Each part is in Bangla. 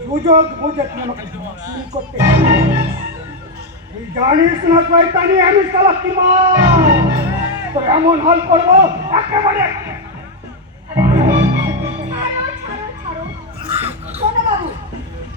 সুযোগ বুঝে করতে তুই জানিস না শয়তানি আমি সালা কি তোর এমন হাল করব একেবারে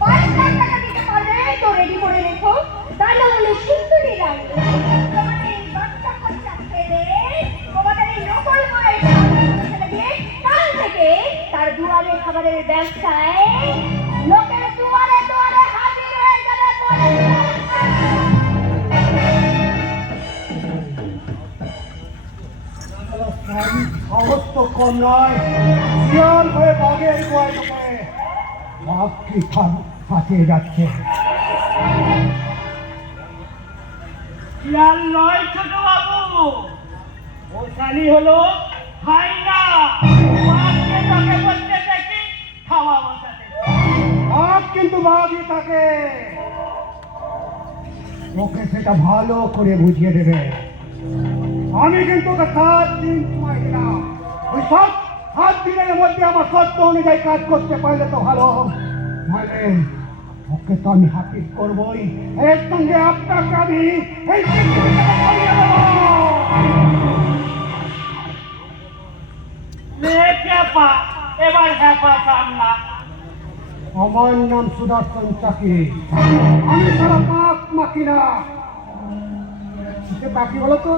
পারবে তো রেডি করে রেখো তা না হলে খাবারের ব্যবসায় লোকের দুয়ারে দুয়ারে হাজির হয়ে যাবে বলে সাহস তো কম নয় শিয়াল হয়ে বাঘের গোয়ায় ঢোকে বাঘ কি ফাঁসিয়ে যাচ্ছে? শিয়াল নয় ছোট বাবু। হলো হাইনা কিন্তু বাঘই থাকে ওকে সেটা ভালো করে বুঝিয়ে দেবে। আমি কিন্তু ওকে সাত দিন সময় দিলাম। ওই সব সাত দিনের মধ্যে আমার শর্ত অনুযায়ী কাজ করতে পারলে তো ভালো। মানে ওকে তো আমি হাফিজ করবোই। এর সঙ্গে আপনাকে আমি এই এবার হ্যাঁ পা সামলা। আমার নাম সুদর্শন চাকি আমি সারা পাক মাকি না বাকি বলো তো?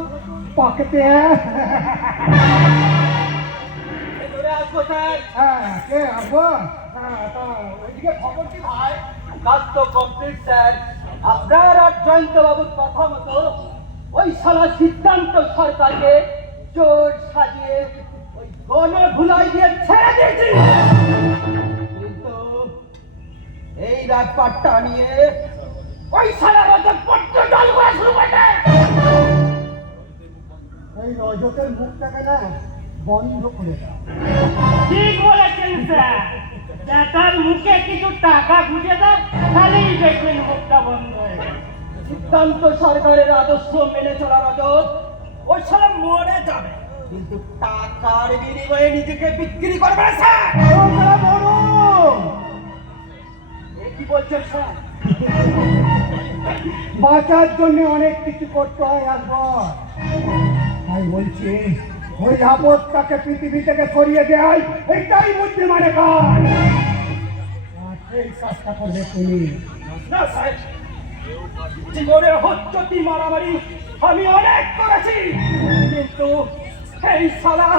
পাকেতে হ্যাঁ। কে আসব? হ্যাঁ তা ওইদিকে খবর কি ভাই? কাজ তো কমপ্লিট স্যার। আপনার আর জয়ন্ত বাবুর কথা মতো ওই সালা সিদ্ধান্ত সরকারকে চোর সাজিয়ে ওই গনে ভুলাই দিয়ে ছেড়ে দিয়েছি। এই রাজপাটটা নিয়ে ওই সালা রজত পট্ট জল করা শুরু করেছে এই রজতের মুখটাকে না বন্ধ করে দাও। ঠিক বলেছেন স্যার। যাতার মুখে কিছু টাকা গুঁজে দাও তাহলেই দেখবেন মুখটা বন্ধ হয়ে। সিদ্ধান্ত সরকারের আদর্শ মেনে চলা রজত ওই সালা মরে যাবে। কিন্তু টাকার বিনিময়ে নিজেকে বিক্রি করবে স্যার। মরুন! বাঁচার জন্য অনেক কিছু করতে হয় একবার তাই বলছি, ওই আপদটাকে পৃথিবী থেকে সরিয়ে দেয়, এটাই বুদ্ধিমানের কাজ। সেই কাজটা করবে তুমি। জীবনে মারামারি আমি অনেক করেছি। কিন্তু এই সালা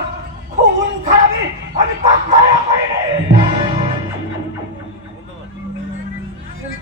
খুন খারাপি আমি কখনো করিনি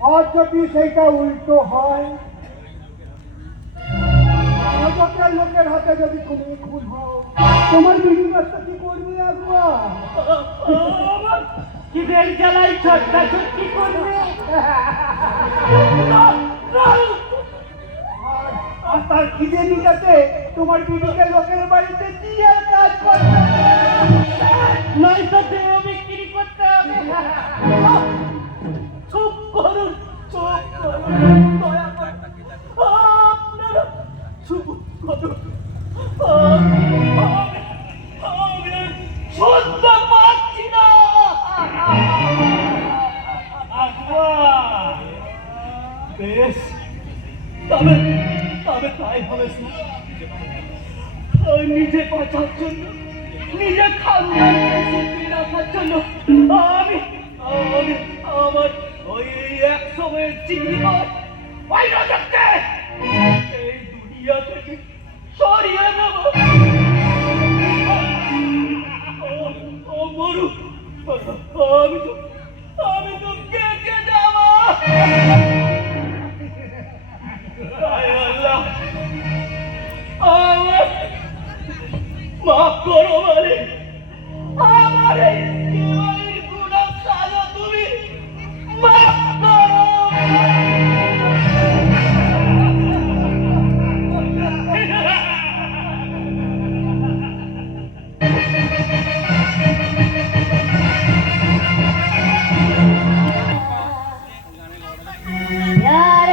আর যদি সেইটা উল্টো হয় রাজকের লোকের হাতে যদি তুমি খুন হও তোমার বিনিময়টা কি করবে একবার? আমার খিদের জ্বালাই ছটকা ছটকি করবে? আর তার খিদে মিটাতে তোমার বিবিকে লোকের বাড়িতে কি আর কাজ করবে? নয়তো দেহ বিক্রি করতে হবে। হবে ওই নিজে বাঁচার জন্য, নিজে রাখার জন্য আমি আমি সময়ের চিংড়ি মাছ ওই নজরকে এই দুনিয়া থেকে সরিয়ে মরু, আমি তো আমি তো কেটে যাব। মাফ করো মালিক আমার এই জীবনের গুণা সাজা তুমি মাফ করো प्यार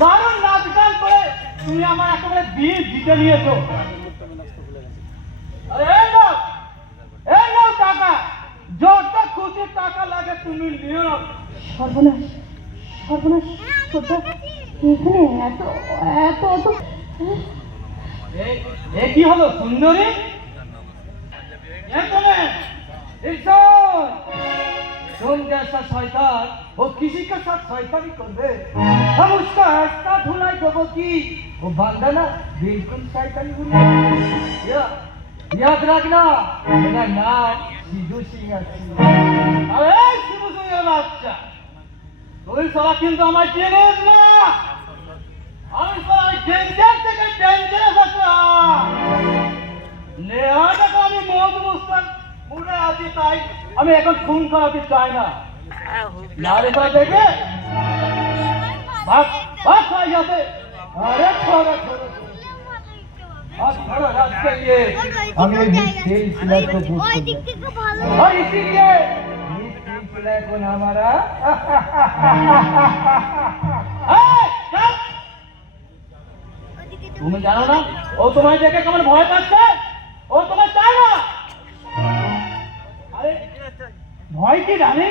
দারুণ নাচ গান করে তুমি আমার একেবারে বিয়ে জিতে নিয়েছো। আরে এই নাও, এই নাও টাকা। যত খুশি টাকা লাগে তুমি নিও। সর্বনাশ সর্বনাশ কোথা এখানে এত এত এত। এ- এ কি হলো সুন্দরী? এ তুমি ইরশাদ तुम जैसा शैतान वो किसी के साथ शैतानी कर दे हम उसका ऐसा धुलाई देवो कि वो बंदा ना बिल्कुल शैतानी गुना या, याद रखना मेरा नाम सिद्धू सिंह আছে আরে সিদ্ধু সিংহের বাচ্চা তুই সারা কিন্তু আমার চিনিস না আমি সারা ডেঞ্জার থেকে ডেঞ্জারাস আছি নেহাটা আমি মদ মুস্তান পুরে আছি তাই আমি এখন খুন করাতে চাই না নারে করে দেখে বাস বাস হয়ে গেছে আরে ছোড়া ছোড়া आज खड़ा रात के लिए हमें भी सिलसिला को पूछ ওই দিক থেকে ভালো और इसीलिए इस सिलसिला को नाम हमारा ওদিকে তো তুমি জানো না ও তোমায় দেখে কেমন ভয় পাচ্ছে ও তোমায় চায় না ভয় কি জানে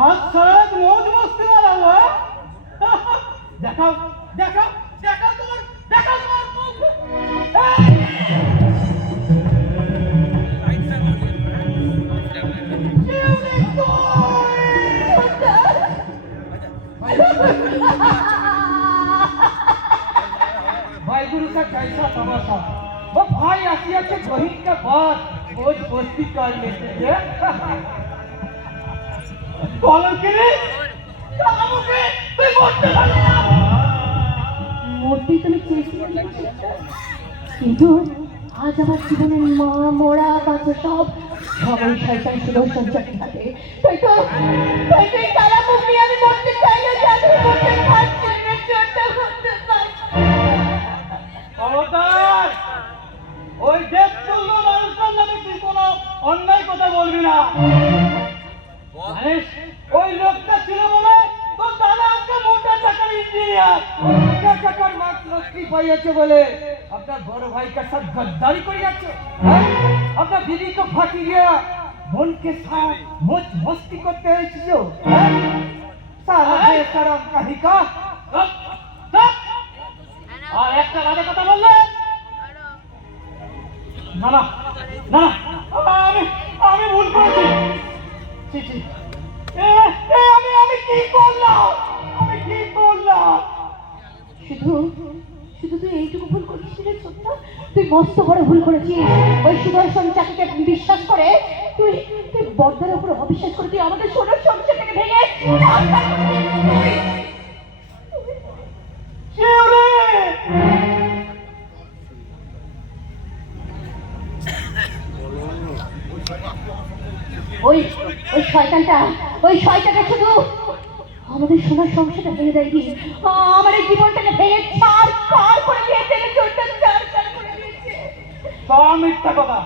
আজ সারা রাত মৌজ মস্তি মারা হুয়া দেখাও দেখাও দেখাও তোমার দেখাও তোমার মুখ। এই! শিউলি भाई गुरु का कैसा तमाशा ভয় আসিয়াছে বহিনকা বস বোঝ বস্তি কর মেসেজে কলঙ্কিরে আমাকে তুই মরতে পারবি না। মরতে তুমি চেয়েছিলে কিন্তু আজ আমার জীবনে মা মোড়া বাচ্চা সব সবাই শয়তান ছিল সঞ্চারের হাতে তাই তো তাই তো তারা মুখে আমি মরতে চাই না যাদের মধ্যে খাচ্ছি অবতার! ওই দেশ তুল্য মানুষের নামে তুই কোনো অন্যায় কথা বলবি না? জানিস ওই লোকটা ছিল মনে হয় তোর দাদা আজকে মোটা টাকার ইঞ্জিনিয়ার। মোটা টাকার মাত্র কি পাইয়াছে বলে। আপনার বড় ভাইকার সাথে গদ্দারি করে যাচ্ছে। হ্যাঁ? আপনার দিদি তো ফাঁকি গিয়া সাথ মোচ মস্তি করতে হয়েছিল হ্যাঁ? সারা বেসারাম কাহিকা। আর একটা বাজে কথা বললে না না না আমি আমি ভুল করেছি। ছি, ছি। আমি আমি কি করলাম? আমি কি করলাম? শুধু শুধু তুই এইটুকু ভুল করেছিস ছোট্টা তুই মস্ত বড় ভুল করেছিস। ওই সুদর্শন চাকিকে বিশ্বাস করে তুই তুই পর্দার উপর অবিশ্বাস করে তুই আমাদের সোনার সংসারটাকে ভেঙে শয়তানটা ওই শয়তানটা শুধু আমাদের সোনার সংসারটা ভেঙে দেয়নি আমার এই জীবনটাকে ভেঙে ছার ছার করে দিয়েছে চোরটা ছার ছার করে দিয়েছে সব মিথ্যা কথা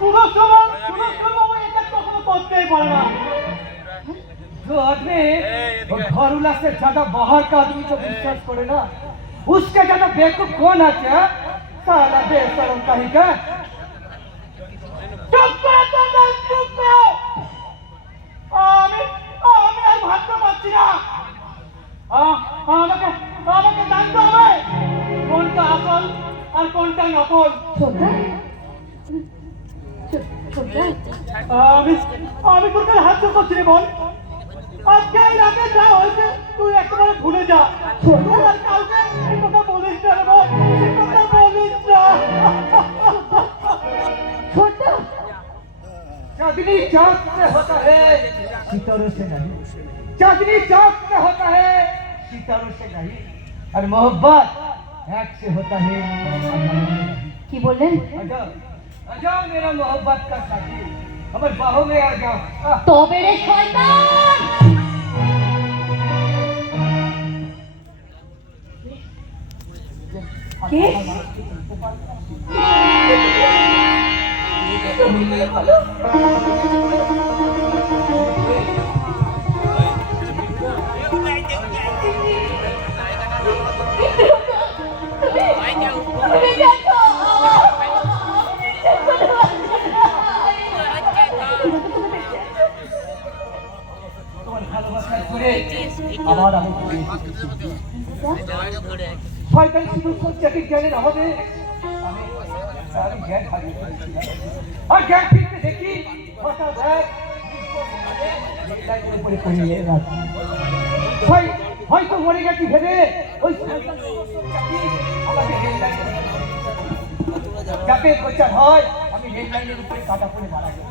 পুরো সময় পুরো সময় এটা কখনো করতেই পারে না जो आदमी वो घर उला से ज्यादा बाहर का आदमी को विश्वास करे ना उसके ज्यादा बेवकूफ कौन है क्या साला बेशरम कहीं का চুপ করে তোমরা চুপ করো আমি আর ভাবতে পারছি না। আমাকে আমাকে জানতে হবে কোনটা আসল আর কোনটা নকল। আমি আমি করছি রে আজকে এই রাতে যা তুই একেবারে ভুলে যা। কালকে এই কথা বলিস না सितारों से नहीं चांदनी चाक से होता है सितारों से नहीं और मोहब्बत एक से होता है अजानों से नहीं। কি বললেন आजा आजा मेरा मोहब्बत का साथी हमारे बाहों में आ जाओ आह, তবে রে শয়তান কে তুমি আবার আমি শয়তান শুধু সত্যকে জ্ঞানের অভাবে আমি জ্ঞান হারিয়ে। আর জ্ঞান ফিরতে দেখি, হঠাৎ এক উপরে পড়ে গেছে। হয়- হয়তো মরে গেছি ভেবে ওই আমাকে যাতে প্রচার হয়, আমি রেল লাইনের উপরে কাটা পড়ে মারা গেছি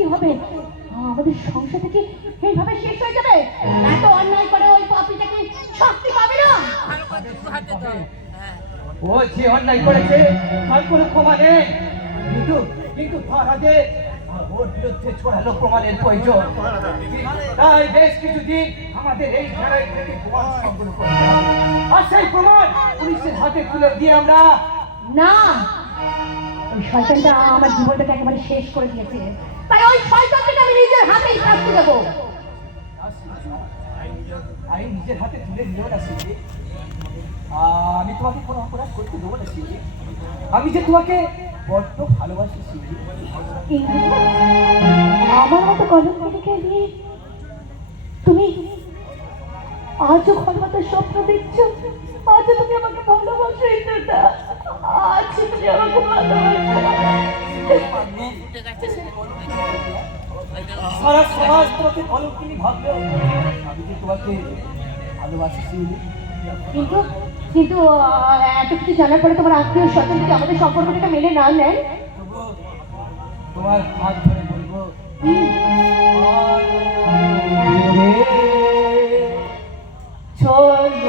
কি হবে? আমাদের সংসার থেকে এইভাবে শেষ হয়ে যাবে? এত অন্যায় করে ওই পাপিটাকে শাস্তি পাবে না? ও যে অন্যায় করেছে তার কোনো প্রমাণ নেই। কিন্তু কিন্তু আগে ওর বিরুদ্ধে ছড়ালো প্রমাণের প্রয়োজন। তাই বেশ কিছুদিন আমাদের এই ধারায় থেকে প্রমাণ সংগ্রহ করতে হবে। আর সেই প্রমাণ পুলিশের হাতে তুলে দিয়ে আমরা না! ওই শয়তানটা আমার জীবনটাকে একেবারে শেষ করে দিয়েছে। তাই ওই শয়তানটাকে আমি নিজের হাতেই শাস্তি দেবো। আইন নিজের হাতে তুলে নিও না সিদ্ধি আমি তোমাকে কোনো অপরাধ করতে দেবো না সিদ্ধি আমি যে তোমাকে বড্ড ভালোবাসি কিন্তু আমার মতো কলঙ্কিনীকে নিয়ে তুমি আজও খলমাতার স্বপ্ন দেখছ? আজও তুমি আমাকে ভালোবাসো ইন্দ্রদা। সারা সমাজ তোমাকে কলঙ্কিনী ভাবলেও আমি যে তোমাকে ভালোবাসি? কিন্তু কিন্তু এত কিছু জানার পরে তোমার আত্মীয় স্বজন যদি আমাদের সম্পর্কটাকে মেনে না তবুও তোমার হাত ধরে বলব চলো